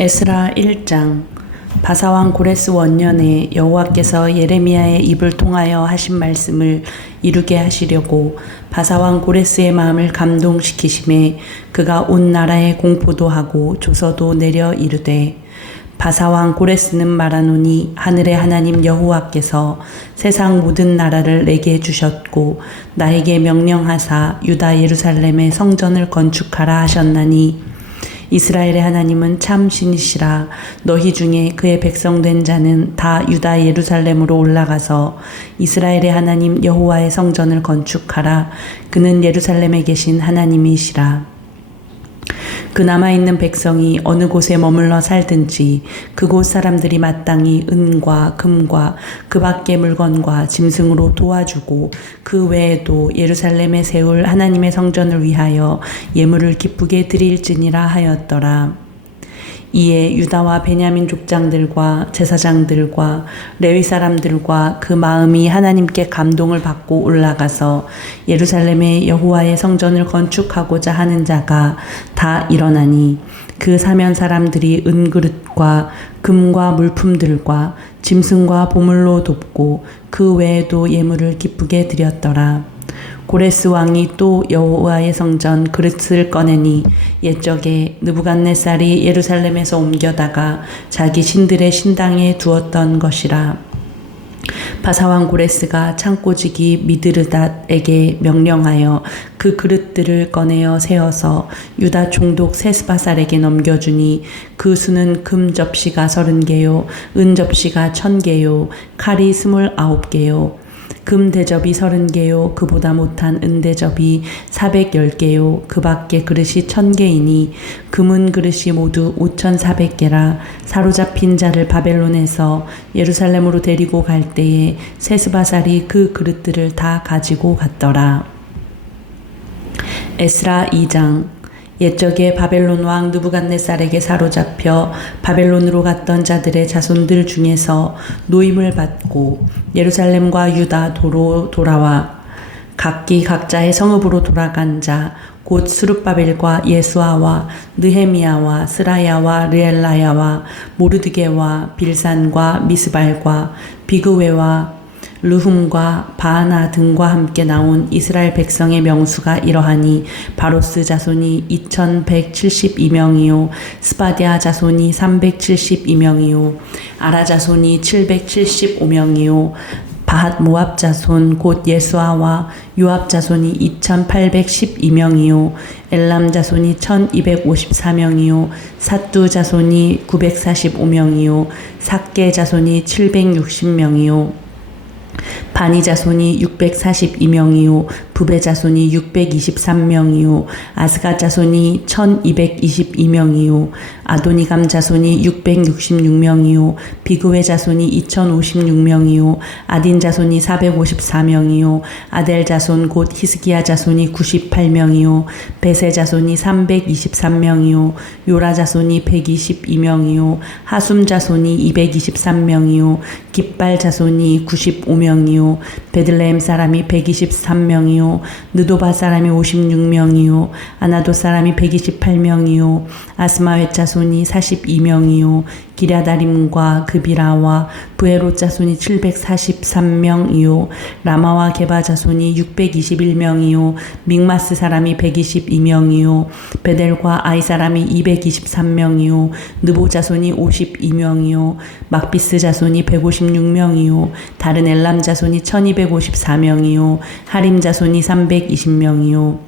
에스라 1장. 바사왕 고레스 원년에 여호와께서 예레미야의 입을 통하여 하신 말씀을 이루게 하시려고 바사왕 고레스의 마음을 감동시키심에 그가 온 나라에 공포도 하고 조서도 내려 이르되, 바사왕 고레스는 말하노니 하늘의 하나님 여호와께서 세상 모든 나라를 내게 주셨고 나에게 명령하사 유다 예루살렘의 성전을 건축하라 하셨나니, 이스라엘의 하나님은 참 신이시라. 너희 중에 그의 백성 된 자는 다 유다 예루살렘으로 올라가서 이스라엘의 하나님 여호와의 성전을 건축하라. 그는 예루살렘에 계신 하나님이시라. 그 남아있는 백성이 어느 곳에 머물러 살든지 그곳 사람들이 마땅히 은과 금과 그 밖의 물건과 짐승으로 도와주고 그 외에도 예루살렘에 세울 하나님의 성전을 위하여 예물을 기쁘게 드릴지니라 하였더라. 이에 유다와 베냐민 족장들과 제사장들과 레위 사람들과 그 마음이 하나님께 감동을 받고 올라가서 예루살렘에 여호와의 성전을 건축하고자 하는 자가 다 일어나니, 그 사면 사람들이 은그릇과 금과 물품들과 짐승과 보물로 돕고 그 외에도 예물을 기쁘게 드렸더라. 고레스 왕이 또 여호와의 성전 그릇을 꺼내니 옛적에 느부갓네살이 예루살렘에서 옮겨다가 자기 신들의 신당에 두었던 것이라. 바사왕 고레스가 창고지기 미드르닷에게 명령하여 그 그릇들을 꺼내어 세어서 유다 총독 세스바살에게 넘겨주니, 그 수는 금 접시가 30개요 은 접시가 1000개요 칼이 29개요 금 대접이 30개요 그보다 못한 은 대접이 410개요 그 밖에 그릇이 1000개이니 금은 그릇이 모두 5400개라. 사로잡힌 자를 바벨론에서 예루살렘으로 데리고 갈 때에 세스바살이 그 그릇들을 다 가지고 갔더라. 에스라 2장. 옛적에 바벨론 왕 느부갓네살에게 사로잡혀 바벨론으로 갔던 자들의 자손들 중에서 노임을 받고 예루살렘과 유다 도로 돌아와 각기 각자의 성읍으로 돌아간 자, 곧 스룹바벨과 예수아와 느헤미야와 스라야와 르엘라야와 모르드게와 빌산과 미스발과 비그웨와 르훔과 바하나 등과 함께 나온 이스라엘 백성의 명수가 이러하니, 바로스 자손이 2172명이요 스바디아 자손이 372명이요 아라 자손이 775명이요 바핫 모압 자손 곧 예수아와 요압 자손이 2812명이요 엘람 자손이 1254명이요 삿두 자손이 945명이요 삭게 자손이 760명이요 바니 자손이 642명이요 부베 자손이 623명이요 아스가 자손이 1222명이요 아도니감 자손이 666명이요 비그웨 자손이 2056명이요 아딘 자손이 454명이요 아델 자손 곧 히스기야 자손이 98명이요 베세 자손이 323명이요 요라 자손이 122명이요 하숨 자손이 223명이요 깃발 자손이 95명이요 베들레헴 사람이 123명이요 느도바 사람이 56명이요 아나도 사람이 128명이요 아스마웻 자손이 42명이요 기랴다림과 그비라와 부에롯 자손이 743명이요 라마와 게바 자손이 621명이요 믹마스 사람이 122명이요 베델과 아이 사람이 223명이요 느보 자손이 52명이요 막비스 자손이 156명이요 다른 엘람 자손이 1254명이요 하림 자손이 320명이요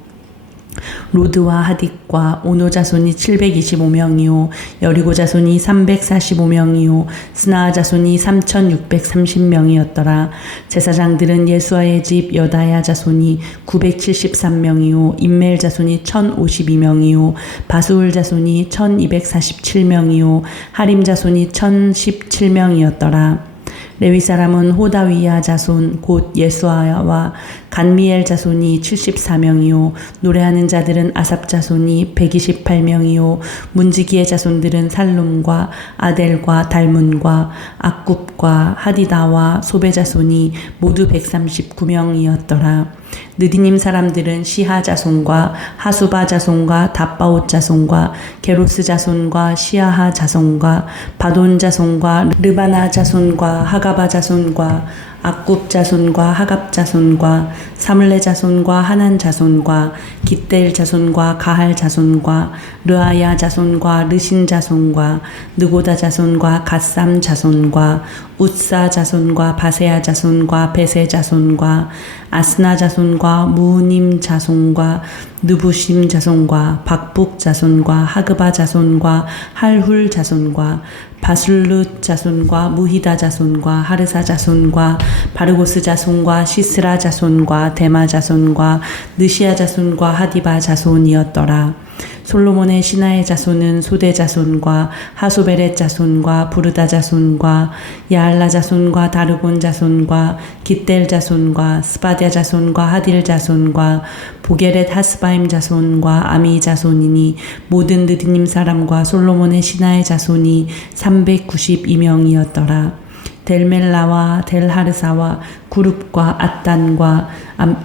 로드와 하딕과 오노 자손이 725명이요 여리고 자손이 345명이요 스나아 자손이 3630명이었더라. 제사장들은 예수아의 집 여다야 자손이 973명이요 임멜 자손이 1052명이요 바수울 자손이 1247명이요 하림 자손이 1017명이었더라. 레위 사람은 호다위야 자손 곧 예수아와 간미엘 자손이 74명이요 노래하는 자들은 아삽 자손이 128명이요 문지기의 자손들은 살룸과 아델과 달문과 악굽과 하디다와 소베 자손이 모두 139명이었더라. 느디님 사람들은 시하 자손과 하수바 자손과 답바옷 자손과 게로스 자손과 시아하 자손과 바돈 자손과 르바나 자손과 하가바 자손과 악굽 자손과 하갑 자손과 사물레 자손과 하난 자손과 깃델 자손과 가할 자손과 르아야 자손과 르신 자손과 느고다 자손과 갓삼 자손과 웃사 자손과 바세아 자손과 베세 자손과 아스나 자손과 무님 자손과 느부심 자손과 박북 자손과 하그바 자손과 할훌 자손과 바술룻 자손과 무히다 자손과 하르사 자손과 바르고스 자손과 시스라 자손과 데마 자손과 느시아 자손과 하디바 자손이었더라. 솔로몬의 신하의 자손은 소대 자손과 하소베렛 자손과 부르다 자손과 야알라 자손과 다르곤 자손과 깃델 자손과 스바디아 자손과 하딜 자손과 보게렛 하스바임 자손과 아미 자손이니 모든 느디님 사람과 솔로몬의 신하의 자손이 392명이었더라. 델멜라와 델하르사와 구룹과 앗단과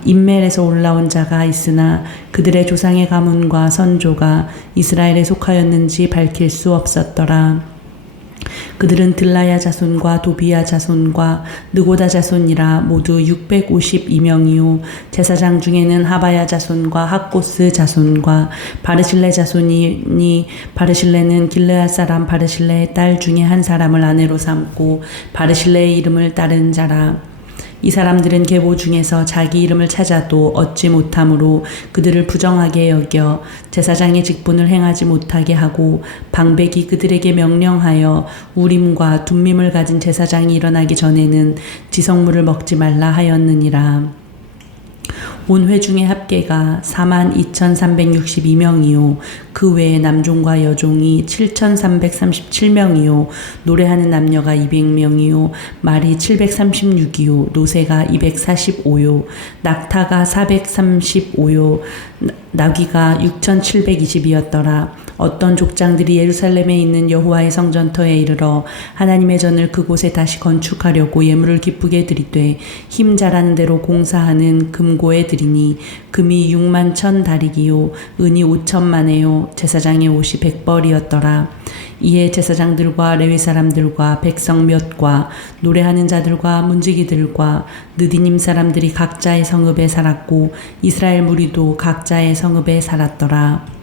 임멜에서 올라온 자가 있으나 그들의 조상의 가문과 선조가 이스라엘에 속하였는지 밝힐 수 없었더라. 그들은 들라야 자손과 도비야 자손과 느고다 자손이라 모두 652명이요 제사장 중에는 하바야 자손과 학고스 자손과 바르실레 자손이니 바르실레는 길르앗 사람 바르실레의 딸 중에 한 사람을 아내로 삼고 바르실레의 이름을 따른 자라. 이 사람들은 계보 중에서 자기 이름을 찾아도 얻지 못함으로 그들을 부정하게 여겨 제사장의 직분을 행하지 못하게 하고 방백이 그들에게 명령하여 우림과 둠밈을 가진 제사장이 일어나기 전에는 지성물을 먹지 말라 하였느니라. 온 회중의 합계가 42,362명이요 그 외에 남종과 여종이 7,337명이요 노래하는 남녀가 200명이요 말이 736이요 노새가 245요 낙타가 435요 나귀가 6,720이었더라. 어떤 족장들이 예루살렘에 있는 여호와의 성전터에 이르러 하나님의 전을 그곳에 다시 건축하려고 예물을 기쁘게 드리되 힘 잘하는 대로 공사하는 금고에 드리니 금이 6만 1,000 다리기요 은이 5천만에요 제사장의 옷이 100벌이었더라. 이에 제사장들과 레위 사람들과 백성 몇과 노래하는 자들과 문지기들과 느디님 사람들이 각자의 성읍에 살았고 이스라엘 무리도 각자의 성읍에 살았더라.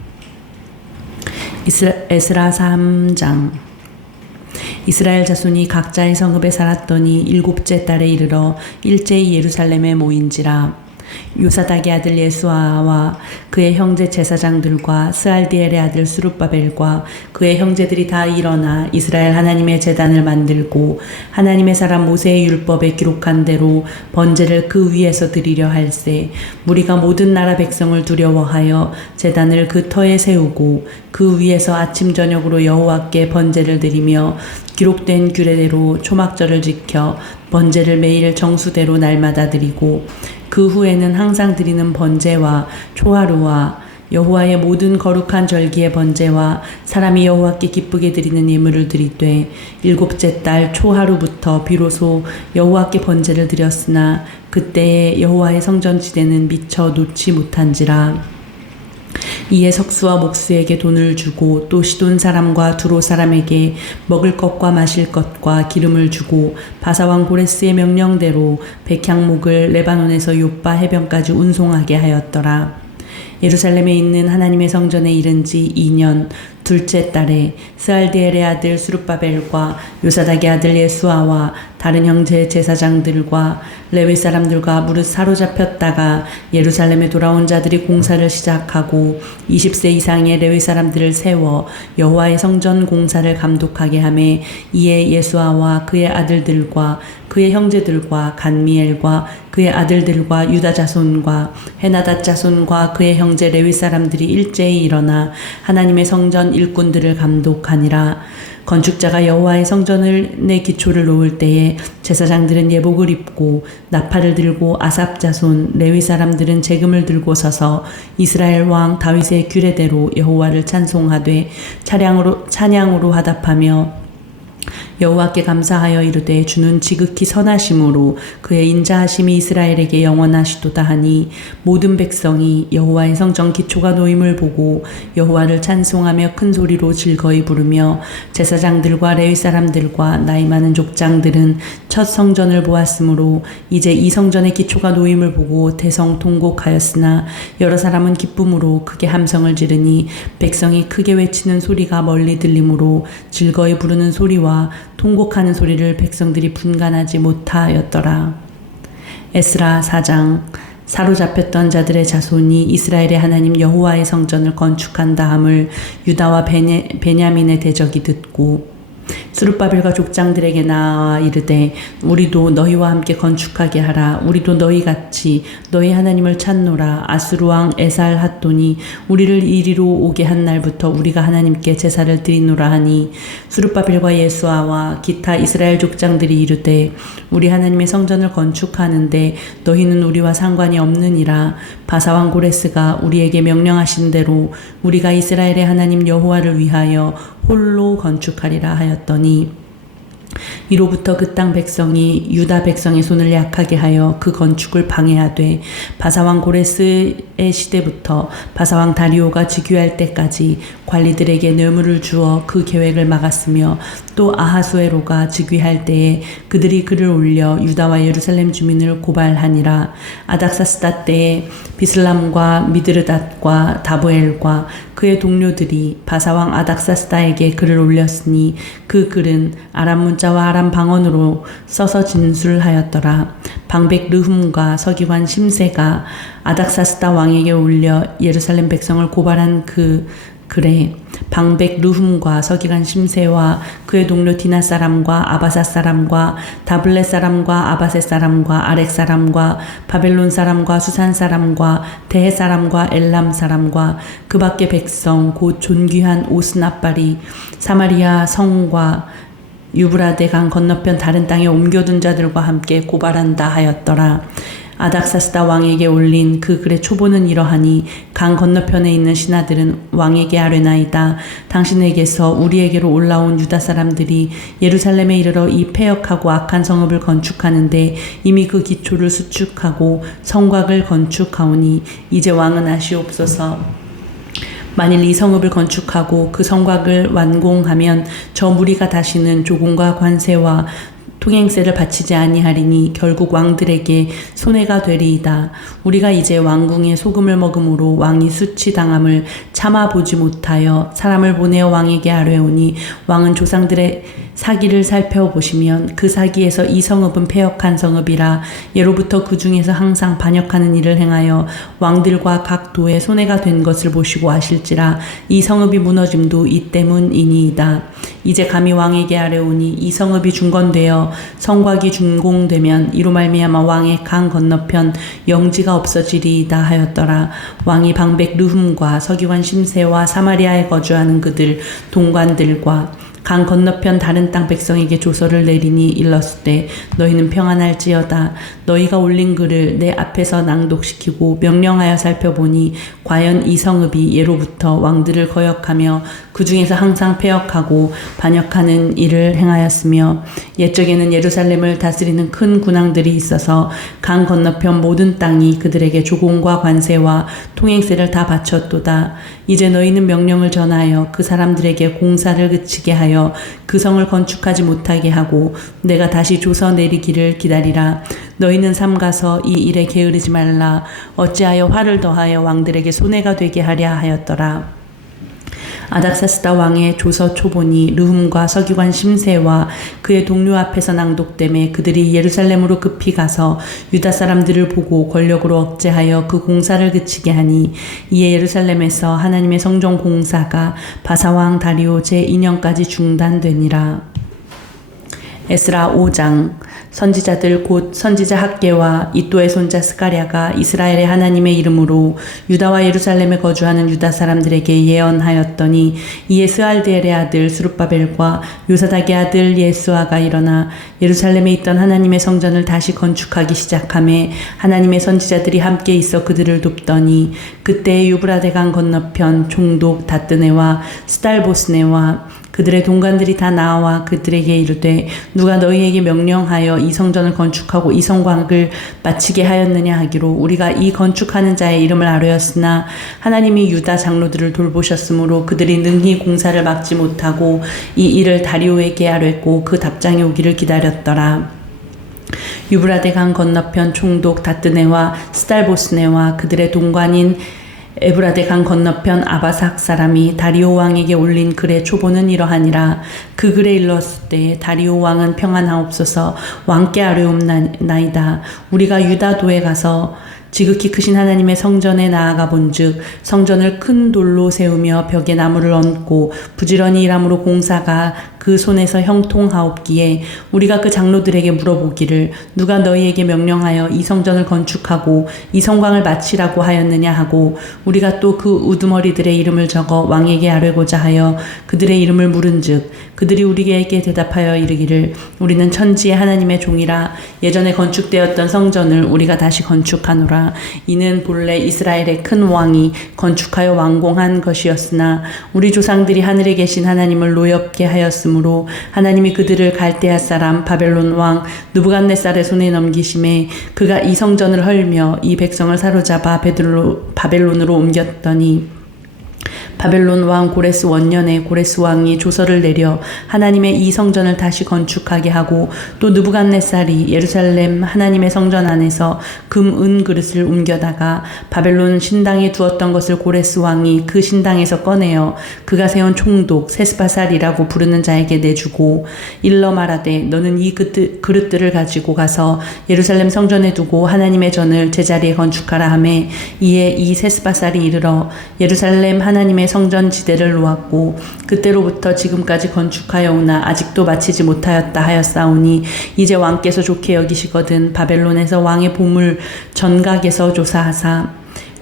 에스라 3장. 이스라엘 자손이 각자의 성읍에 살았더니 7째 달에 이르러 일제히 예루살렘에 모인지라. 요사닥의 아들 예수아와 그의 형제 제사장들과 스알디엘의 아들 스룹바벨과 그의 형제들이 다 일어나 이스라엘 하나님의 제단을 만들고 하나님의 사람 모세의 율법에 기록한 대로 번제를 그 위에서 드리려 할세. 무리가 모든 나라 백성을 두려워하여 제단을 그 터에 세우고 그 위에서 아침 저녁으로 여호와께 번제를 드리며 기록된 규례대로 초막절을 지켜 번제를 매일 정수대로 날마다 드리고 그 후에는 항상 드리는 번제와 초하루와 여호와의 모든 거룩한 절기의 번제와 사람이 여호와께 기쁘게 드리는 예물을 드리되 7째 달 초하루부터 비로소 여호와께 번제를 드렸으나 그때에 여호와의 성전지대는 미처 놓지 못한지라. 이에 석수와 목수에게 돈을 주고 또 시돈 사람과 두로 사람에게 먹을 것과 마실 것과 기름을 주고 바사왕 고레스의 명령대로 백향목을 레바논에서 요빠 해변까지 운송하게 하였더라. 예루살렘에 있는 하나님의 성전에 이른 지 2년 둘째 달에 스알디엘의 아들 스룹바벨과 요사닥의 아들 예수아와 다른 형제 제사장들과 레위 사람들과 무릇 사로잡혔다가 예루살렘에 돌아온 자들이 공사를 시작하고 20세 이상의 레위 사람들을 세워 여호와의 성전 공사를 감독하게 하매 이에 예수아와 그의 아들들과 그의 형제들과 간미엘과 그의 아들들과 유다 자손과 헤나닷 자손과 그의 형제 레위 사람들이 일제히 일어나 하나님의 성전 일꾼들을 감독하니라. 건축자가 여호와의 성전을 내 기초를 놓을 때에 제사장들은 예복을 입고 나팔을 들고 아삽 자손 레위 사람들은 재금을 들고 서서 이스라엘 왕 다윗의 규례대로 여호와를 찬송하되 찬양으로 화답하며 여호와께 감사하여 이르되 주는 지극히 선하심으로 그의 인자하심이 이스라엘에게 영원하시도다 하니 모든 백성이 여호와의 성전 기초가 놓임을 보고 여호와를 찬송하며 큰 소리로 즐거이 부르며 제사장들과 레위 사람들과 나이 많은 족장들은 첫 성전을 보았으므로 이제 이 성전의 기초가 놓임을 보고 대성통곡하였으나 여러 사람은 기쁨으로 크게 함성을 지르니 백성이 크게 외치는 소리가 멀리 들리므로 즐거이 부르는 소리와 통곡하는 소리를 백성들이 분간하지 못하였더라. 에스라 4장. 사로잡혔던 자들의 자손이 이스라엘의 하나님 여호와의 성전을 건축한다 함을 유다와 베냐민의 대적이 듣고 스룹바벨과 족장들에게 나와 이르되 우리도 너희와 함께 건축하게 하라. 우리도 너희같이 너희 하나님을 찾노라. 아수르 왕 에살 핫돈이 우리를 이리로 오게 한 날부터 우리가 하나님께 제사를 드리노라 하니 스룹바벨과 예수아와 기타 이스라엘 족장들이 이르되 우리 하나님의 성전을 건축하는데 너희는 우리와 상관이 없느니라. 바사왕 고레스가 우리에게 명령하신 대로 우리가 이스라엘의 하나님 여호와를 위하여 홀로 건축하리라 하였더니 이로부터 그 땅 백성이 유다 백성의 손을 약하게 하여 그 건축을 방해하되 바사왕 고레스의 시대부터 바사왕 다리오가 즉위할 때까지 관리들에게 뇌물을 주어 그 계획을 막았으며 또 아하수에로가 즉위할 때에 그들이 글을 올려 유다와 예루살렘 주민을 고발하니라. 아닥사스다 때에 비슬람과 미드르닷과 다보엘과 그의 동료들이 바사왕 아닥사스다에게 글을 올렸으니 그 글은 아람 문자와 아람 방언으로 써서 진술하였더라. 방백 르훔과 서기관 심세가 아닥사스다 왕에게 올려 예루살렘 백성을 고발한 그 글에 방백 르훔과 서기관 심세와 그의 동료 디나 사람과 아바사 사람과 다블렛 사람과 아바세 사람과 아렉 사람과 바벨론 사람과 수산 사람과 대해 사람과 엘람 사람과 그 밖의 백성 곧 존귀한 오스나빨이 사마리아 성과 유브라데 강 건너편 다른 땅에 옮겨둔 자들과 함께 고발한다 하였더라. 아닥사스다 왕에게 올린 그 글의 초보는 이러하니 강 건너편에 있는 신하들은 왕에게 아뢰나이다. 당신에게서 우리에게로 올라온 유다 사람들이 예루살렘에 이르러 이 패역하고 악한 성읍을 건축하는데 이미 그 기초를 수축하고 성곽을 건축하오니 이제 왕은 아시옵소서. 만일 이 성읍을 건축하고 그 성곽을 완공하면 저 무리가 다시는 조공과 관세와 통행세를 바치지 아니하리니 결국 왕들에게 손해가 되리이다. 우리가 이제 왕궁에 소금을 먹음으로 왕이 수치당함을 참아보지 못하여 사람을 보내어 왕에게 아뢰오니 왕은 조상들의 사기를 살펴보시면 그 사기에서 이 성읍은 패역한 성읍이라 예로부터 그 중에서 항상 반역하는 일을 행하여 왕들과 각 도에 손해가 된 것을 보시고 아실지라 이 성읍이 무너짐도 이 때문이니이다. 이제 감히 왕에게 아뢰오니 이 성읍이 중건되어 성곽이 준공되면 이로 말미암아 왕의 강 건너편 영지가 없어지리이다 하였더라. 왕이 방백 르훔과 서기관 심세와 사마리아에 거주하는 그들 동관들과 강 건너편 다른 땅 백성에게 조서를 내리니 일렀으되 너희는 평안할지어다. 너희가 올린 글을 내 앞에서 낭독시키고 명령하여 살펴보니 과연 이 성읍이 예로부터 왕들을 거역하며 그 중에서 항상 패역하고 반역하는 일을 행하였으며 옛적에는 예루살렘을 다스리는 큰 군왕들이 있어서 강 건너편 모든 땅이 그들에게 조공과 관세와 통행세를 다 바쳤도다. 이제 너희는 명령을 전하여 그 사람들에게 공사를 그치게 하여 그 성을 건축하지 못하게 하고 내가 다시 조서 내리기를 기다리라. 너희는 삼가서 이 일에 게으르지 말라. 어찌하여 화를 더하여 왕들에게 손해가 되게 하랴 하였더라. 아닥사스다 왕의 조서 초본이 르훔과 서기관 심세와 그의 동료 앞에서 낭독되매 그들이 예루살렘으로 급히 가서 유다 사람들을 보고 권력으로 억제하여 그 공사를 그치게 하니 이에 예루살렘에서 하나님의 성전 공사가 바사왕 다리오 제2년까지 중단되니라. 에스라 5장. 선지자들 곧 선지자 학개와 이또의 손자 스가랴가 이스라엘의 하나님의 이름으로 유다와 예루살렘에 거주하는 유다 사람들에게 예언하였더니, 이에 스알디엘의 아들 스룹바벨과 요사닥의 아들 예수아가 일어나 예루살렘에 있던 하나님의 성전을 다시 건축하기 시작하며 하나님의 선지자들이 함께 있어 그들을 돕더니, 그때 유브라데강 건너편 총독 다뜨네와 스달보스네와 그들의 동관들이 다 나와 그들에게 이르되, 누가 너희에게 명령하여 이 성전을 건축하고 이 성곽을 마치게 하였느냐 하기로, 우리가 이 건축하는 자의 이름을 아뢰었으나 하나님이 유다 장로들을 돌보셨으므로 그들이 능히 공사를 막지 못하고 이 일을 다리오에게 아뢰고 그 답장이 오기를 기다렸더라. 유브라데 강 건너편 총독 다뜨네와 스달보스네와 그들의 동관인 에브라데 강 건너편 아바삭 사람이 다리오 왕에게 올린 글의 초보는 이러하니라. 그 글에 일렀을 때, 다리오 왕은 평안하옵소서. 왕께 아뢰옵나이다. 우리가 유다도에 가서 지극히 크신 하나님의 성전에 나아가 본즉, 성전을 큰 돌로 세우며 벽에 나무를 얹고 부지런히 일함으로 공사가 그 손에서 형통하옵기에, 우리가 그 장로들에게 물어보기를, 누가 너희에게 명령하여 이 성전을 건축하고 이 성곽을 마치라고 하였느냐 하고, 우리가 또 그 우두머리들의 이름을 적어 왕에게 아뢰고자 하여 그들의 이름을 물은즉, 그들이 우리에게 대답하여 이르기를, 우리는 천지의 하나님의 종이라. 예전에 건축되었던 성전을 우리가 다시 건축하노라. 이는 본래 이스라엘의 큰 왕이 건축하여 완공한 것이었으나 우리 조상들이 하늘에 계신 하나님을 노엽게 하였으므로 하나님이 그들을 갈대아 사람 바벨론 왕 느부갓네살의 손에 넘기심에, 그가 이 성전을 헐며 이 백성을 사로잡아 바벨론으로 옮겼더니, 바벨론 왕 고레스 원년에 고레스 왕이 조서를 내려 하나님의 이 성전을 다시 건축하게 하고, 또 느부갓네살이 예루살렘 하나님의 성전 안에서 금, 은 그릇을 옮겨다가 바벨론 신당에 두었던 것을 고레스 왕이 그 신당에서 꺼내어 그가 세운 총독 세스바살이라고 부르는 자에게 내주고, 일러 말하되, 너는 이 그릇들을 가지고 가서 예루살렘 성전에 두고 하나님의 전을 제자리에 건축하라 하매, 이에 이 세스바살이 이르러 예루살렘 하나님의 성전 지대를 놓았고, 그때로부터 지금까지 건축하여 오나 아직도 마치지 못하였다 하였사오니, 이제 왕께서 좋게 여기시거든 바벨론에서 왕의 보물 전각에서 조사하사,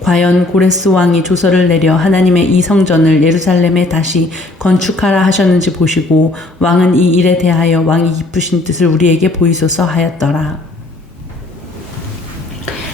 과연 고레스 왕이 조서를 내려 하나님의 이 성전을 예루살렘에 다시 건축하라 하셨는지 보시고, 왕은 이 일에 대하여 왕이 기쁘신 뜻을 우리에게 보이소서 하였더라.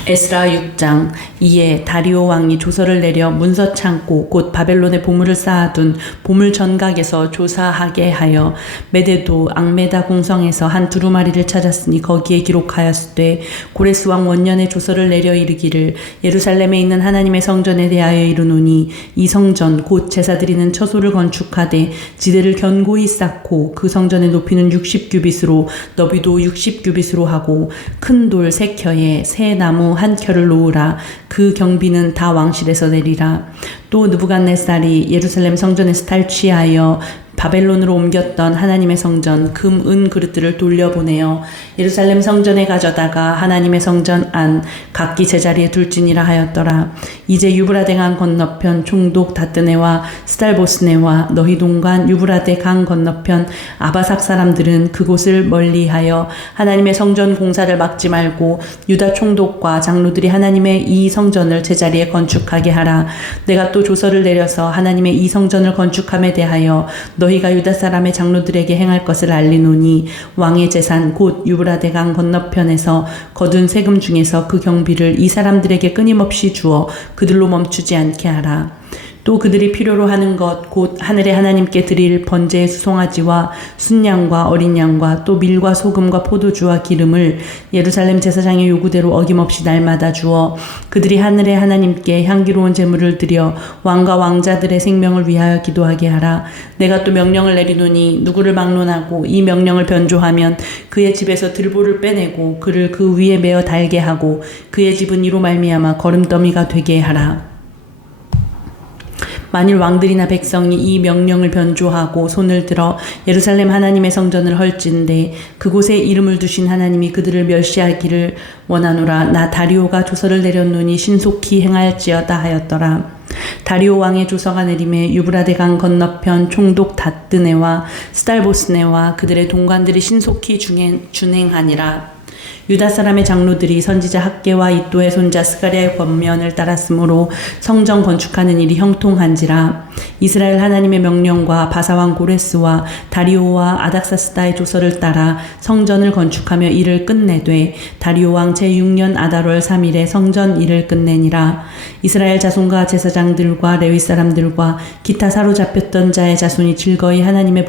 에스라 6장. 이에 다리오 왕이 조서를 내려 문서 창고 곧 바벨론에 보물을 쌓아둔 보물 전각에서 조사하게 하여 메데도 앙메다 궁성에서 한 두루마리를 찾았으니 거기에 기록하였으되, 고레스 왕 원년에 조서를 내려 이르기를, 예루살렘에 있는 하나님의 성전에 대하여 이르노니, 이 성전 곧 제사 드리는 처소를 건축하되 지대를 견고히 쌓고 그 성전의 높이는 60규빗으로 너비도 60규빗으로 하고, 큰 돌 3켜에 새 나무 1켜를 놓으라. 그 경비는 다 왕실에서 내리라. 또 느부갓네살이 예루살렘 성전에서 탈취하여 바벨론으로 옮겼던 하나님의 성전 금, 은 그릇들을 돌려보내어 예루살렘 성전에 가져다가 하나님의 성전 안 각기 제자리에 둘지니라 하였더라. 이제 유브라데 강 건너편 총독 다뜨네와 스달보스네와 너희 동관 유브라데 강 건너편 아바삭 사람들은 그곳을 멀리하여 하나님의 성전 공사를 막지 말고 유다 총독과 장로들이 하나님의 이 성전을 제자리에 건축하게 하라. 내가 또 조서를 내려서 하나님의 이 성전을 건축함에 대하여 너희가 유다 사람의 장로들에게 행할 것을 알리노니, 왕의 재산 곧 유브라데 강 건너편에서 거둔 세금 중에서 그 경비를 이 사람들에게 끊임없이 주어 그들로 멈추지 않게 하라. 또 그들이 필요로 하는 것 곧 하늘의 하나님께 드릴 번제의 수송아지와 순양과 어린 양과 또 밀과 소금과 포도주와 기름을 예루살렘 제사장의 요구대로 어김없이 날마다 주어 그들이 하늘의 하나님께 향기로운 제물을 드려 왕과 왕자들의 생명을 위하여 기도하게 하라. 내가 또 명령을 내리노니, 누구를 막론하고 이 명령을 변조하면 그의 집에서 들보를 빼내고 그를 그 위에 메어 달게 하고 그의 집은 이로 말미암아 거름더미가 되게 하라. 만일 왕들이나 백성이 이 명령을 변조하고 손을 들어 예루살렘 하나님의 성전을 헐진대 그곳에 이름을 두신 하나님이 그들을 멸시하기를 원하노라. 나 다리오가 조서를 내렸노니 신속히 행할지어다 하였더라. 다리오 왕의 조서가 내림에 유브라데 강 건너편 총독 다뜨네와 스달보스네와 그들의 동관들이 신속히 준행하니라. 유다 사람의 장로들이 선지자 학계와 이도의 손자 스가랴의 권면을 따랐으므로 성전 건축하는 일이 형통한지라. 이스라엘 하나님의 명령과 바사왕 고레스와 다리오와 아닥사스다의 조서를 따라 성전을 건축하며 일을 끝내되 다리오 왕 제6년 아달월 3일에 성전 일을 끝내니라. 이스라엘 자손과 제사장들과 레위 사람들과 기타 사로잡혔던 자의 자손이 즐거이 하나님의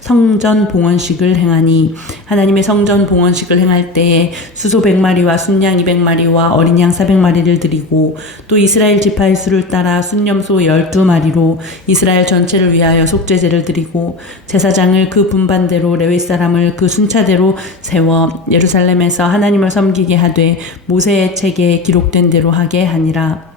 성전 봉헌식을 행하니 하나님의 성전 봉헌식을 행할 때에 수소 100마리와 순양 200마리와 어린 양 400마리를 드리고 또 이스라엘 지파의 수를 따라 순염소 12마리로 이스라엘 전체를 위하여 속죄제를 드리고 제사장을 그 분반대로 레위 사람을 그 순차대로 세워 예루살렘에서 하나님을 섬기게 하되 모세의 책에 기록된 대로 하게 하니라.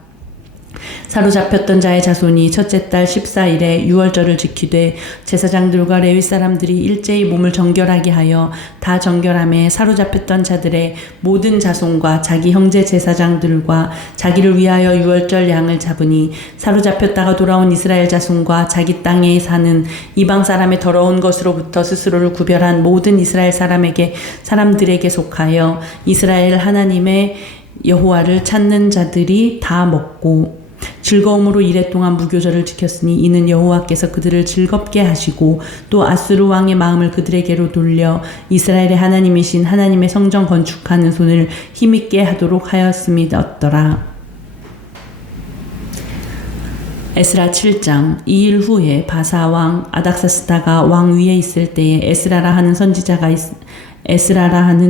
사로잡혔던 자의 자손이 첫째 달 14일에 유월절을 지키되 제사장들과 레위 사람들이 일제히 몸을 정결하게 하여 다 정결함에 사로잡혔던 자들의 모든 자손과 자기 형제 제사장들과 자기를 위하여 유월절 양을 잡으니 사로잡혔다가 돌아온 이스라엘 자손과 자기 땅에 사는 이방 사람의 더러운 것으로부터 스스로를 구별한 모든 이스라엘 사람들에게 속하여 이스라엘 하나님의 여호와를 찾는 자들이 다 먹고 즐거움으로 이랫동안 무교절을 지켰으니 이는 여호와께서 그들을 즐겁게 하시고 또 아수르 왕의 마음을 그들에게로 돌려 이스라엘의 하나님이신 하나님의 성전 건축하는 손을 힘있게 하도록 하였음이었더라. 에스라 7장. 이 일 후에 바사왕 아닥사스다가 왕 위에 있을 때에 에스라라 하는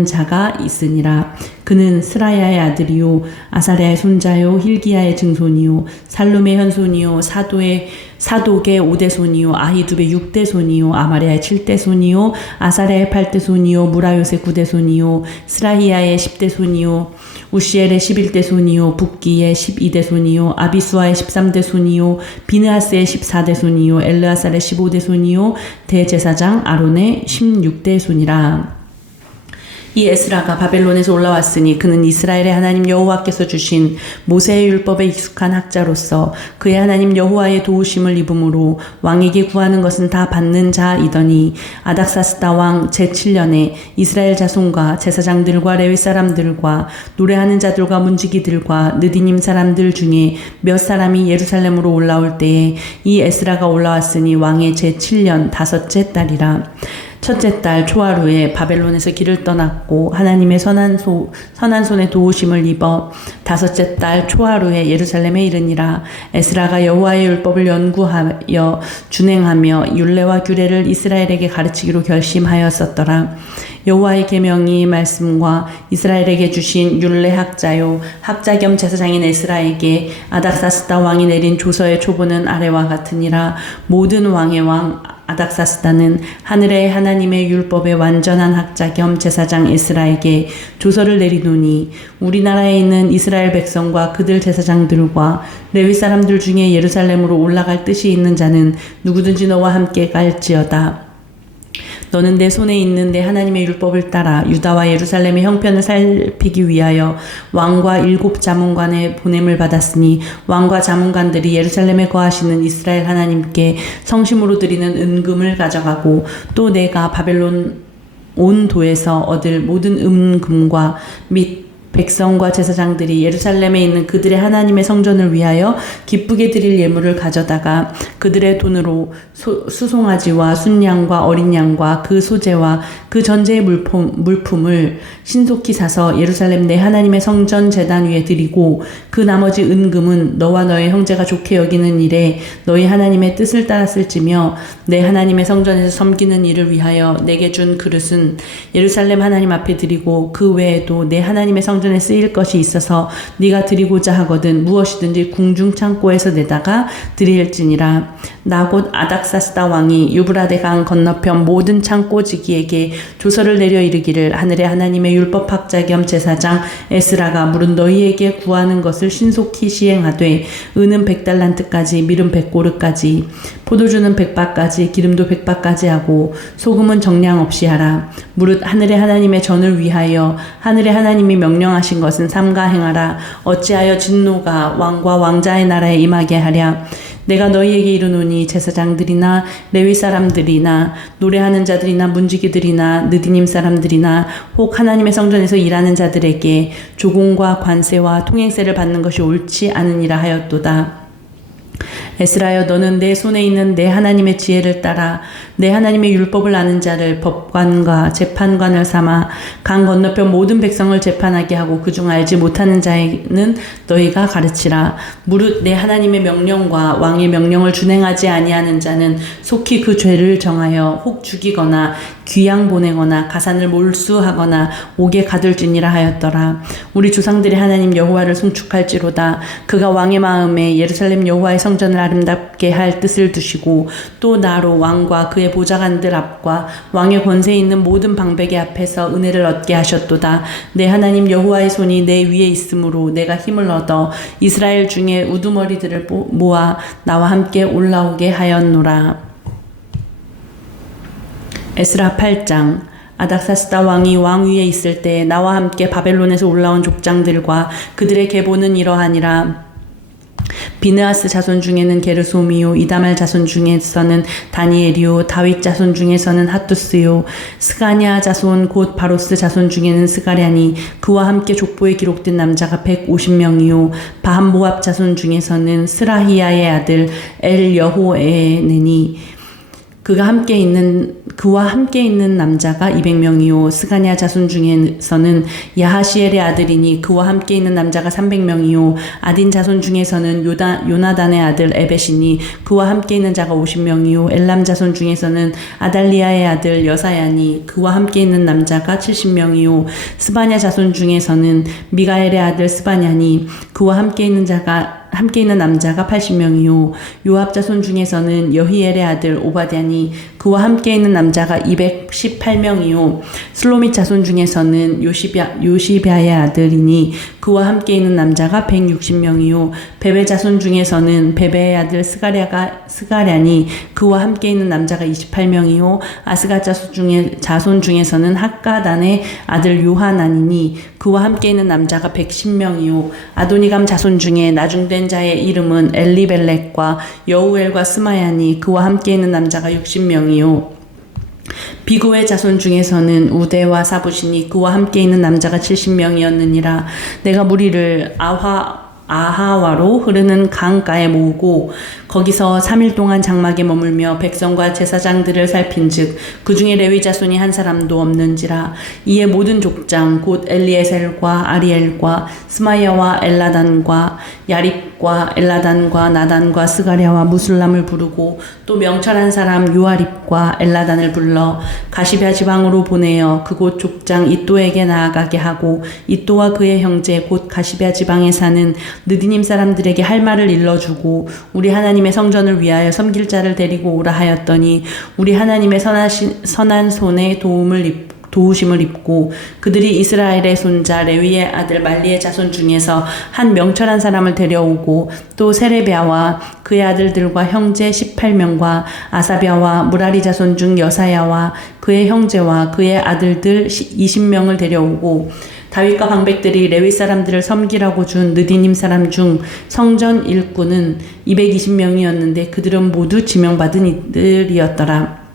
자가 있으니라. 그는 스라야의 아들이요 아사랴의 손자요 힐기야의 증손이요 살룸의 현손이요 사독의 5대손이요 아히두의 6대손이요 아마랴의 7대손이요 아사랴의 8대손이요 무라요의 9대손이요 스라히야의 10대손이요 우시엘의 11대손이요 붓기의 12대손이요 아비수아의 13대손이요 비느하스의 14대손이요 엘르아살의 15대손이요 대제사장 아론의 16대손이라. 이 에스라가 바벨론에서 올라왔으니 그는 이스라엘의 하나님 여호와께서 주신 모세의 율법에 익숙한 학자로서 그의 하나님 여호와의 도우심을 입음으로 왕에게 구하는 것은 다 받는 자이더니 아닥사스다 왕 제7년에 이스라엘 자손과 제사장들과 레위 사람들과 노래하는 자들과 문지기들과 느디님 사람들 중에 몇 사람이 예루살렘으로 올라올 때에 이 에스라가 올라왔으니 왕의 제7년 5째 달이라. 첫째 달 초하루에 바벨론에서 길을 떠났고 하나님의 선한 손의 도우심을 입어 5째 달 초하루에 예루살렘에 이르니라. 에스라가 여호와의 율법을 연구하여 준행하며 율례와 규례를 이스라엘에게 가르치기로 결심하였었더라. 여호와의 계명이 말씀과 이스라엘에게 주신 율례 학자요 학자 겸 제사장인 에스라에게 아닥사스다 왕이 내린 조서의 초본은 아래와 같으니라. 모든 왕의 왕 아닥사스다는 하늘의 하나님의 율법의 완전한 학자 겸 제사장 에스라에게 조서를 내리노니 우리나라에 있는 이스라엘 백성과 그들 제사장들과 레위 사람들 중에 예루살렘으로 올라갈 뜻이 있는 자는 누구든지 너와 함께 갈지어다. 너는 내 손에 있는 내 하나님의 율법을 따라 유다와 예루살렘의 형편을 살피기 위하여 왕과 7 자문관의 보냄을 받았으니 왕과 자문관들이 예루살렘에 거하시는 이스라엘 하나님께 성심으로 드리는 은금을 가져가고 또 내가 바벨론 온 도에서 얻을 모든 은금과 및 백성과 제사장들이 예루살렘에 있는 그들의 하나님의 성전을 위하여 기쁘게 드릴 예물을 가져다가 그들의 돈으로 수송아지와 순양과 어린 양과 그 소재와 그 전제의 물품을 신속히 사서 예루살렘 내 하나님의 성전 제단 위에 드리고 그 나머지 은금은 너와 너의 형제가 좋게 여기는 일에 너희 하나님의 뜻을 따랐을지며 내 하나님의 성전에서 섬기는 일을 위하여 내게 준 그릇은 예루살렘 하나님 앞에 드리고 그 외에도 내 하나님의 성전 성전에 쓰일 것이 있어서 네가 드리고자 하거든 무엇이든지 궁중 창고에서 내다가 드릴지니라. 나 곧 아닥사스다 왕이 유브라데 강 건너편 모든 창고지기에게 조서를 내려 이르기를 하늘의 하나님의 율법학자 겸 제사장 에스라가 물은 너희에게 구하는 것을 신속히 시행하되 은은 100달란트까지 미름 100고르까지 포도주는 100바까지 기름도 100바까지 하고 소금은 정량 없이 하라. 무릇 하늘의 하나님의 전을 위하여 하늘의 하나님이 명령하신 것은 삼가 행하라. 어찌하여 진노가 왕과 왕자의 나라에 임하게 하랴. 내가 너희에게 이르노니 제사장들이나 레위 사람들이나 노래하는 자들이나 문지기들이나 느디님 사람들이나 혹 하나님의 성전에서 일하는 자들에게 조공과 관세와 통행세를 받는 것이 옳지 않으니라 하였도다. 에스라여 너는 내 손에 있는 내 하나님의 지혜를 따라 내 하나님의 율법을 아는 자를 법관과 재판관을 삼아 강 건너편 모든 백성을 재판하게 하고 그중 알지 못하는 자에는 너희가 가르치라. 무릇 내 하나님의 명령과 왕의 명령을 준행하지 아니하는 자는 속히 그 죄를 정하여 혹 죽이거나 귀양 보내거나 가산을 몰수하거나 옥에 가둘지니라 하였더라. 우리 조상들의 하나님 여호와를 송축할지로다. 그가 왕의 마음에 예루살렘 여호와의 성전을 아름답게 할 뜻을 두시고 또 나로 왕과 그의 보좌관들 앞과 왕의 권세 있는 모든 방백의 앞에서 은혜를 얻게 하셨도다. 내 하나님 여호와의 손이 내 위에 있으므로 내가 힘을 얻어 이스라엘 중에 우두머리들을 모아 나와 함께 올라오게 하였노라. 에스라 8장. 아닥사스다 왕이 왕 위에 있을 때 나와 함께 바벨론에서 올라온 족장들과 그들의 계보는 이러하니라. 비느하스 자손 중에는 게르솜이요 이다말 자손 중에서는 다니엘이요 다윗 자손 중에서는 핫두스요 스가냐 자손 곧 바로스 자손 중에는 스가랴니 그와 함께 족보에 기록된 남자가 150명이요 바함모압 자손 중에서는 스라히야의 아들 엘 여호에네니 그와 함께 있는 남자가 200명이요 스가냐 자손 중에서는 야하시엘의 아들이니 그와 함께 있는 남자가 300명이요 아딘 자손 중에서는 요나단의 아들 에벳이니 그와 함께 있는 자가 50명이요 엘람 자손 중에서는 아달리아의 아들 여사야니 그와 함께 있는 남자가 70명이요 스바냐 자손 중에서는 미가엘의 아들 스바냐니 그와 함께 있는 남자가 80명이요 요압 자손 중에서는 여히엘의 아들 오바댜니 그와 함께 있는 남자가 218명이요 슬로밋 자손 중에서는 요시비아의 아들이니 그와 함께 있는 남자가 160명이요 베베 자손 중에서는 베베의 아들 스가랴니 그와 함께 있는 남자가 28명이요 아스가 자손 중에서는 학가단의 아들 요하나니니 그와 함께 있는 남자가 110명이요 아도니감 자손 중에 나중된 자의 이름은 엘리벨렉과 여우엘과 스마야니 그와 함께 있는 남자가 60명이요 비구의 자손 중에서는 우대와 사부시니 그와 함께 있는 남자가 70명이었느니라. 내가 무리를 아하와로 흐르는 강가에 모으고 거기서 3일 동안 장막에 머물며 백성과 제사장들을 살핀즉 그 중에 레위 자손이 한 사람도 없는지라. 이에 모든 족장 곧 엘리에셀과 아리엘과 스마야와 엘라단과 야립과 엘라단과 나단과 스가랴와 무술람을 부르고 또 명철한 사람 요아립과 엘라단을 불러 가시베아 지방으로 보내어 그곳 족장 이또에게 나아가게 하고 이또와 그의 형제 곧 가시베아 지방에 사는 느디님 사람들에게 할 말을 일러주고 우리 하나님의 성전을 위하여 섬길 자를 데리고 오라 하였더니 우리 하나님의 선한 손에 도우심을 입고 그들이 이스라엘의 손자 레위의 아들 말리의 자손 중에서 한 명철한 사람을 데려오고 또 세레비아와 그의 아들들과 형제 18명과 아사비아와 무라리 자손 중 여사야와 그의 형제와 그의 아들들 20명을 데려오고 다윗과 방백들이 레위 사람들을 섬기라고 준 느디님 사람 중 성전 일꾼은 220명이었는데 그들은 모두 지명받은 이들이었더라.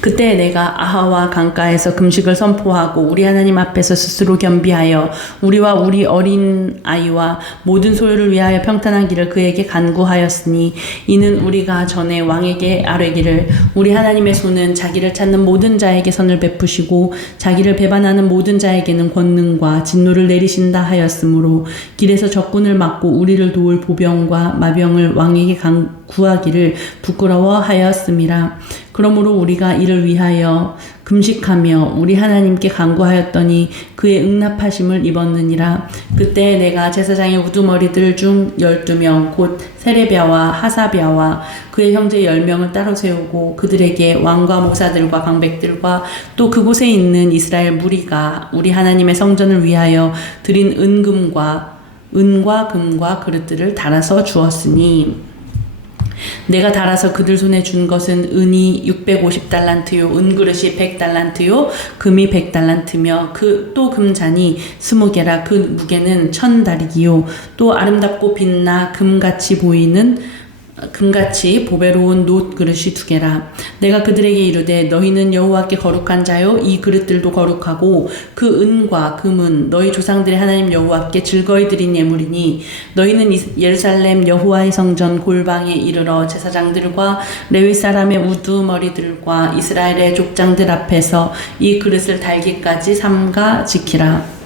그때 내가 아하와 강가에서 금식을 선포하고 우리 하나님 앞에서 스스로 겸비하여 우리와 우리 어린 아이와 모든 소유를 위하여 평탄한 길을 그에게 간구하였으니 이는 우리가 전에 왕에게 아뢰기를 우리 하나님의 손은 자기를 찾는 모든 자에게 선을 베푸시고 자기를 배반하는 모든 자에게는 권능과 진노를 내리신다 하였으므로 길에서 적군을 막고 우리를 도울 보병과 마병을 왕에게 구하기를 부끄러워하였음이라. 그러므로 우리가 이를 위하여 금식하며 우리 하나님께 간구하였더니 그의 응답하심을 입었느니라. 그때 내가 제사장의 우두머리들 중 12명 곧 세레비야와 하사비야와 그의 형제 10명을 따로 세우고 그들에게 왕과 목사들과 방백들과 또 그곳에 있는 이스라엘 무리가 우리 하나님의 성전을 위하여 드린 은과 금과 그릇들을 달아서 주었으니 내가 달아서 그들 손에 준 것은 은이 650달란트요 은그릇이 100달란트요 금이 100달란트며 또 금잔이 20개라 그 무게는 1000다리기요 또 아름답고 빛나 금같이 보배로운 놋 그릇이 2개라. 내가 그들에게 이르되 너희는 여호와께 거룩한 자요 이 그릇들도 거룩하고 그 은과 금은 너희 조상들의 하나님 여호와께 즐거이 드린 예물이니 너희는 예루살렘 여호와의 성전 골방에 이르러 제사장들과 레위 사람의 우두머리들과 이스라엘의 족장들 앞에서 이 그릇을 달기까지 삼가 지키라.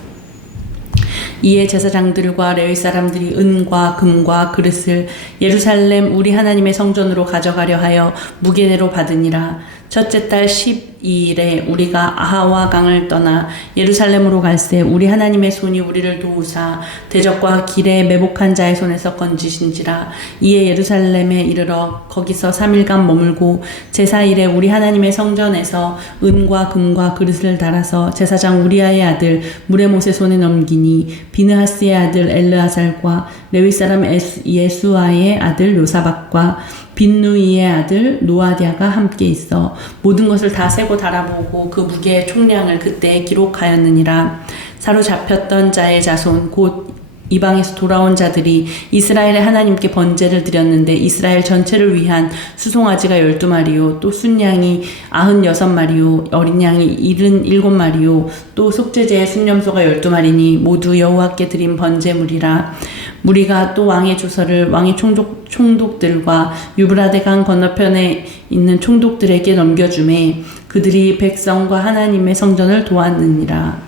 이에 제사장들과 레위 사람들이 은과 금과 그릇을 예루살렘 우리 하나님의 성전으로 가져가려 하여 무게대로 받으니라. 첫째 달 12일에 우리가 아하와 강을 떠나 예루살렘으로 갈새 우리 하나님의 손이 우리를 도우사 대적과 길에 매복한 자의 손에서 건지신지라. 이에 예루살렘에 이르러 거기서 3일간 머물고 제사일에 우리 하나님의 성전에서 은과 금과 그릇을 달아서 제사장 우리아의 아들 무레못의 손에 넘기니 비느하스의 아들 엘르아살과 레위 사람 예수아의 아들 요사박과 빈누이의 아들 노아디아가 함께 있어 모든 것을 다 세고 달아보고 그 무게의 총량을 그때 기록하였느니라. 사로잡혔던 자의 자손 곧 이방에서 돌아온 자들이 이스라엘의 하나님께 번제를 드렸는데 이스라엘 전체를 위한 수송아지가 12마리요 또 순양이 96마리요 어린 양이 77마리요 또 속죄제의 순념소가 12마리니 모두 여호와께 드린 번제물이라. 무리가 또 왕의 조서를 왕의 총독들과 유브라데 강 건너편에 있는 총독들에게 넘겨주매 그들이 백성과 하나님의 성전을 도왔느니라.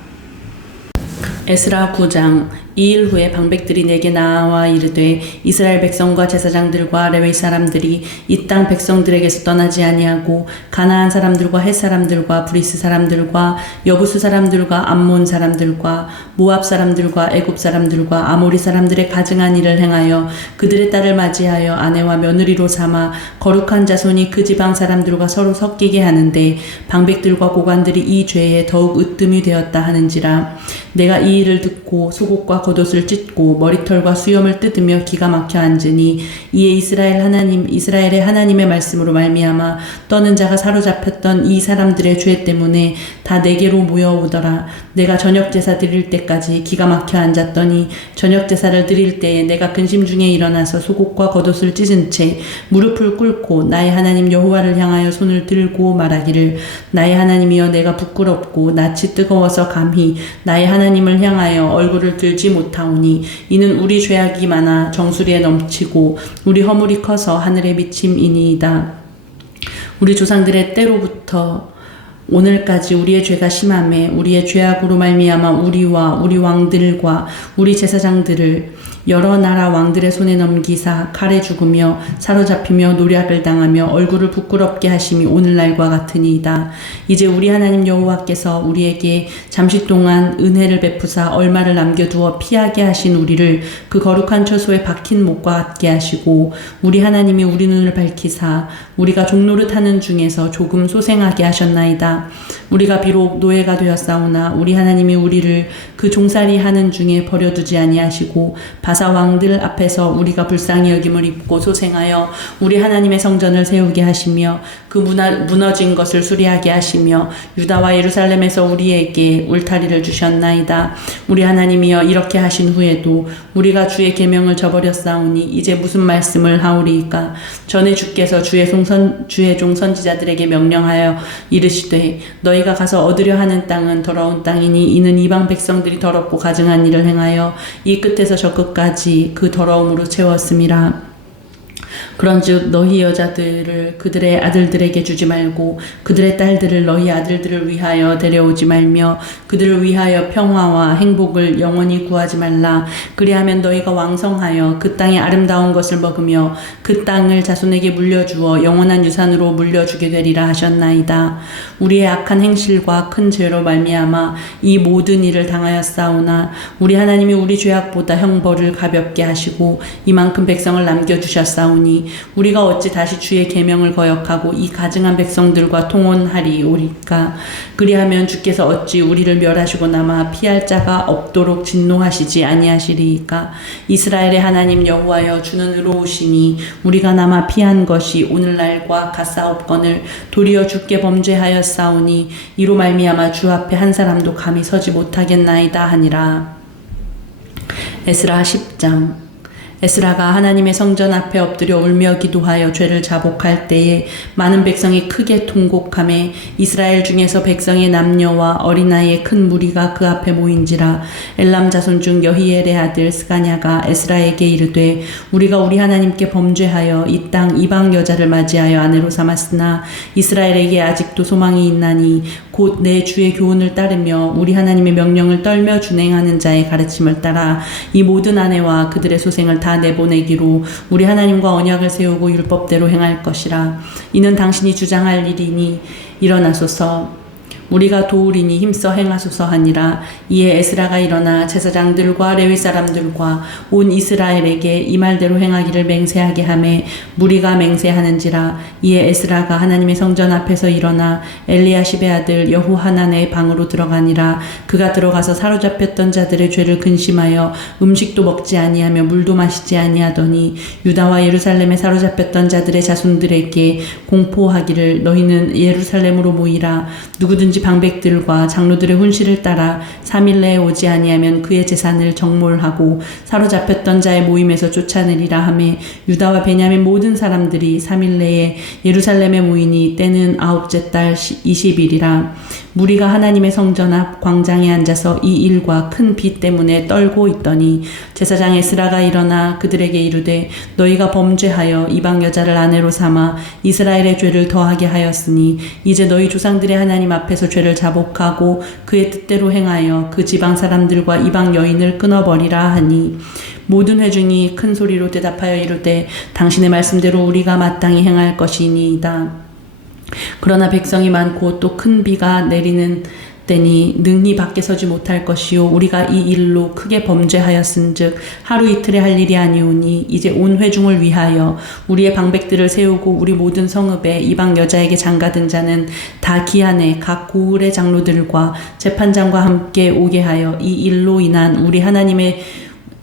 에스라 9장. 2일 후에 방백들이 내게 나와 이르되 이스라엘 백성과 제사장들과 레위 사람들이 이 땅 백성들에게서 떠나지 아니하고 가나안 사람들과 헷 사람들과 브리스 사람들과 여부수 사람들과 암몬 사람들과 모압 사람들과 애굽 사람들과 아모리 사람들의 가증한 일을 행하여 그들의 딸을 맞이하여 아내와 며느리로 삼아 거룩한 자손이 그 지방 사람들과 서로 섞이게 하는데 방백들과 고관들이 이 죄에 더욱 으뜸이 되었다 하는지라. 내가 이 일을 듣고 속옷과 겉옷을 찢고 머리털과 수염을 뜯으며 기가 막혀 앉으니 이에 이스라엘의 하나님의 말씀으로 말미암아 떠는 자가 사로잡혔던 이 사람들의 죄 때문에 다 내게로 모여오더라. 내가 저녁 제사 드릴 때까지 기가 막혀 앉았더니 저녁 제사를 드릴 때에 내가 근심 중에 일어나서 속옷과 겉옷을 찢은 채 무릎을 꿇고 나의 하나님 여호와를 향하여 손을 들고 말하기를 나의 하나님이여 내가 부끄럽고 낯이 뜨거워서 감히 나의 하나님을 향하여 얼굴을 들지 못하오니 이는 우리 죄악이 많아 정수리에 넘치고 우리 허물이 커서 하늘에 미침이니이다. 우리 조상들의 때로부터 오늘까지 우리의 죄가 심함에 우리의 죄악으로 말미암아 우리와 우리 왕들과 우리 제사장들을 여러 나라 왕들의 손에 넘기사 칼에 죽으며 사로잡히며 노략을 당하며 얼굴을 부끄럽게 하심이 오늘날과 같으니이다. 이제 우리 하나님 여호와께서 우리에게 잠시 동안 은혜를 베푸사 얼마를 남겨두어 피하게 하신 우리를 그 거룩한 처소에 박힌 목과 같게 하시고 우리 하나님이 우리 눈을 밝히사 우리가 종노릇하는 중에서 조금 소생하게 하셨나이다. 우리가 비록 노예가 되었사오나 우리 하나님이 우리를 그 종살이 하는 중에 버려두지 아니하시고 바사 왕들 앞에서 우리가 불쌍히 여김을 입고 소생하여 우리 하나님의 성전을 세우게 하시며 그 무너진 것을 수리하게 하시며 유다와 예루살렘에서 우리에게 울타리를 주셨나이다. 우리 하나님이여 이렇게 하신 후에도 우리가 주의 계명을 저버렸사오니 이제 무슨 말씀을 하오리이까. 전에 주께서 주의 종 선지자들에게 명령하여 이르시되 너희가 가서 얻으려 하는 땅은 더러운 땅이니 이는 이방 백성들이 더럽고 가증한 일을 행하여 이 끝에서 저 끝까지 그 더러움으로 채웠음이라. 그런즉 너희 여자들을 그들의 아들들에게 주지 말고 그들의 딸들을 너희 아들들을 위하여 데려오지 말며 그들을 위하여 평화와 행복을 영원히 구하지 말라. 그리하면 너희가 왕성하여 그 땅의 아름다운 것을 먹으며 그 땅을 자손에게 물려주어 영원한 유산으로 물려주게 되리라 하셨나이다. 우리의 악한 행실과 큰 죄로 말미암아 이 모든 일을 당하였사오나 우리 하나님이 우리 죄악보다 형벌을 가볍게 하시고 이만큼 백성을 남겨주셨사오니 우리가 어찌 다시 주의 계명을 거역하고 이 가증한 백성들과 통혼하리오리까. 그리하면 주께서 어찌 우리를 멸하시고 남아 피할 자가 없도록 진노하시지 아니하시리이까. 이스라엘의 하나님 여호와여 주는 의로우시니 우리가 남아 피한 것이 오늘날과 같사옵거늘 도리어 주께 범죄하였사오니 이로 말미암아 주 앞에 한 사람도 감히 서지 못하겠나이다 하니라. 에스라 10장. 에스라가 하나님의 성전 앞에 엎드려 울며 기도하여 죄를 자복할 때에 많은 백성이 크게 통곡하매 이스라엘 중에서 백성의 남녀와 어린아이의 큰 무리가 그 앞에 모인지라. 엘람 자손 중 여히엘의 아들 스가냐가 에스라에게 이르되 우리가 우리 하나님께 범죄하여 이 땅 이방 여자를 맞이하여 아내로 삼았으나 이스라엘에게 아직도 소망이 있나니 곧 내 주의 교훈을 따르며 우리 하나님의 명령을 떨며 준행하는 자의 가르침을 따라 이 모든 아내와 그들의 소생을 다 내보내기로 우리 하나님과 언약을 세우고 율법대로 행할 것이라. 이는 당신이 주장할 일이니 일어나소서. 우리가 도우리니 힘써 행하소서 하니라. 이에 에스라가 일어나 제사장들과 레위 사람들과 온 이스라엘에게 이 말대로 행하기를 맹세하게 하매 무리가 맹세하는지라. 이에 에스라가 하나님의 성전 앞에서 일어나 엘리야십의 아들 여호하난의 방으로 들어가니라. 그가 들어가서 사로잡혔던 자들의 죄를 근심하여 음식도 먹지 아니하며 물도 마시지 아니하더니 유다와 예루살렘에 사로잡혔던 자들의 자손들에게 공포하기를 너희는 예루살렘으로 모이라. 누구든지 방백들과 장로들의 훈시를 따라 3일 내에 오지 아니하면 그의 재산을 정몰하고 사로잡혔던 자의 모임에서 쫓아내리라 하매 유다와 베냐민 모든 사람들이 3일 내에 예루살렘에 모이니 때는 9째 달 20일이라. 무리가 하나님의 성전 앞 광장에 앉아서 이 일과 큰 비 때문에 떨고 있더니 제사장 에스라가 일어나 그들에게 이르되 너희가 범죄하여 이방 여자를 아내로 삼아 이스라엘의 죄를 더하게 하였으니 이제 너희 조상들의 하나님 앞에서 죄를 자복하고 그의 뜻대로 행하여 그 지방 사람들과 이방 여인을 끊어버리라 하니 모든 회중이 큰 소리로 대답하여 이르되 당신의 말씀대로 우리가 마땅히 행할 것이니이다. 그러나 백성이 많고 또 큰 비가 내리는 때니 능히 밖에 서지 못할 것이요 우리가 이 일로 크게 범죄하였은즉 하루 이틀에 할 일이 아니오니 이제 온 회중을 위하여 우리의 방백들을 세우고 우리 모든 성읍에 이방 여자에게 장가든 자는 다 기한에 각 고을의 장로들과 재판장과 함께 오게 하여 이 일로 인한 우리 하나님의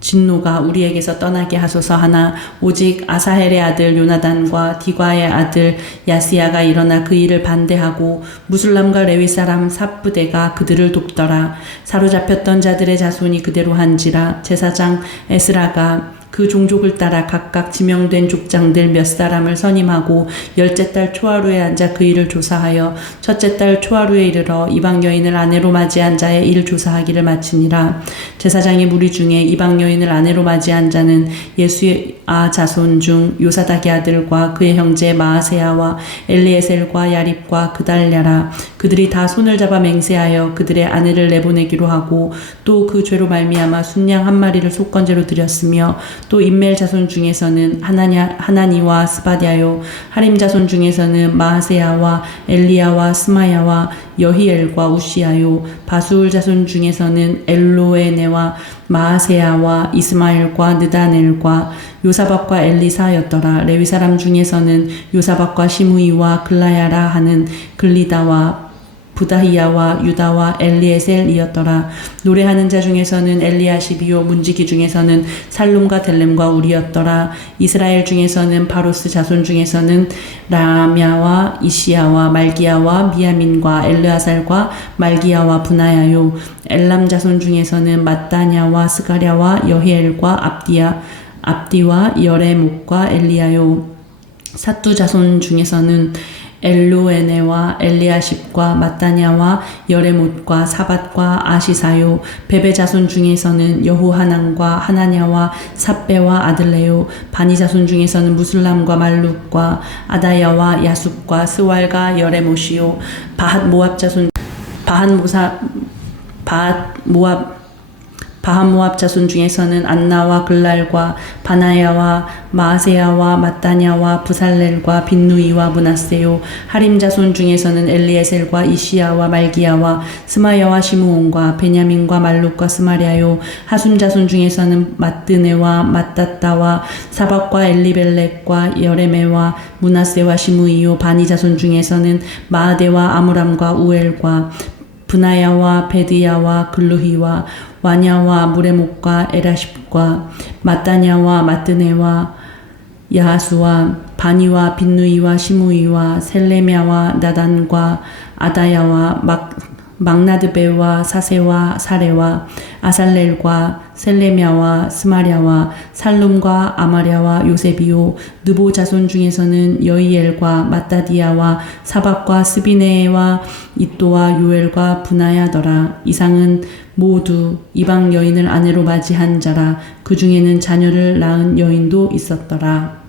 진노가 우리에게서 떠나게 하소서 하나 오직 아사헬의 아들 요나단과 디과의 아들 야스야가 일어나 그 일을 반대하고 무술람과 레위 사람 삽부대가 그들을 돕더라. 사로잡혔던 자들의 자손이 그대로 한지라. 제사장 에스라가 그 종족을 따라 각각 지명된 족장들 몇 사람을 선임하고 10째 달 초하루에 앉아 그 일을 조사하여 첫째 달 초하루에 이르러 이방 여인을 아내로 맞이한 자의 일 조사하기를 마치니라. 제사장의 무리 중에 이방 여인을 아내로 맞이한 자는 예수아 자손 중 요사닥의 아들과 그의 형제 마아세야와 엘리에셀과 야립과 그달랴라. 그들이 다 손을 잡아 맹세하여 그들의 아내를 내보내기로 하고 또 그 죄로 말미암아 순양 한 마리를 속건제로 드렸으며 또 임멜 자손 중에서는 하나니와 스바디아요 하림 자손 중에서는 마하세야와 엘리야와 스마야와 여히엘과 우시아요 바수울 자손 중에서는 엘로에네와 마하세야와 이스마엘과 느다넬과 요사박과 엘리사였더라. 레위 사람 중에서는 요사박과 시므이와 글라야라 하는 글리다와 부다히야와 유다와 엘리에셀이었더라. 노래하는 자 중에서는 엘리야십이요 문지기 중에서는 살룸과 델렘과 우리였더라. 이스라엘 중에서는 바로스 자손 중에서는 라мя와 이시야와 말기야와 미야민과 엘르아살과 말기야와 분하야요. 엘람 자손 중에서는 mat다냐와 스가랴와 여히엘과 압디와 여레목과 엘리야요. 사뚜 자손 중에서는 엘루에네와 엘리아십과 마따냐와 여레못과 사밧과 아시사요. 베베 자손 중에서는 여호하난과 하나냐와 삽베와 아들레요. 바니 자손 중에서는 무술람과 말룩과 아다야와 야숲과 스왈과 여레못이요. 바핫 모압 자손 바핫 모압 자손 중에서는 안나와 글랄과 바나야와 마아세야와 마따냐와 부살렐과 빈누이와 문하세요. 하림 자손 중에서는 엘리에셀과 이시야와 말기야와 스마야와 시므온과 베냐민과 말룩과 스마랴요. 하숨 자손 중에서는 마뜨네와 마따따와 사박과 엘리벨렉과 여레메와 문하세와 시므이요. 바니 자손 중에서는 마아데와 아므람과 우엘과 브나야와 베드야와 글루히와 와냐와 무레목과 에라십과 마따냐와 마뜨네와 야하수와 바니와 빈누이와 시므이와 셀레미아와 나단과 아다야와 막나드베와 사세와 사레와 아살렐과 셀레미아와 스마랴와 살룸과 아마랴와 요셉이요. 느보 자손 중에서는 여이엘과 마따디아와 사박과 스비네와 이또와 요엘과 분하야더라. 이상은 모두 이방 여인을 아내로 맞이한 자라. 그 중에는 자녀를 낳은 여인도 있었더라.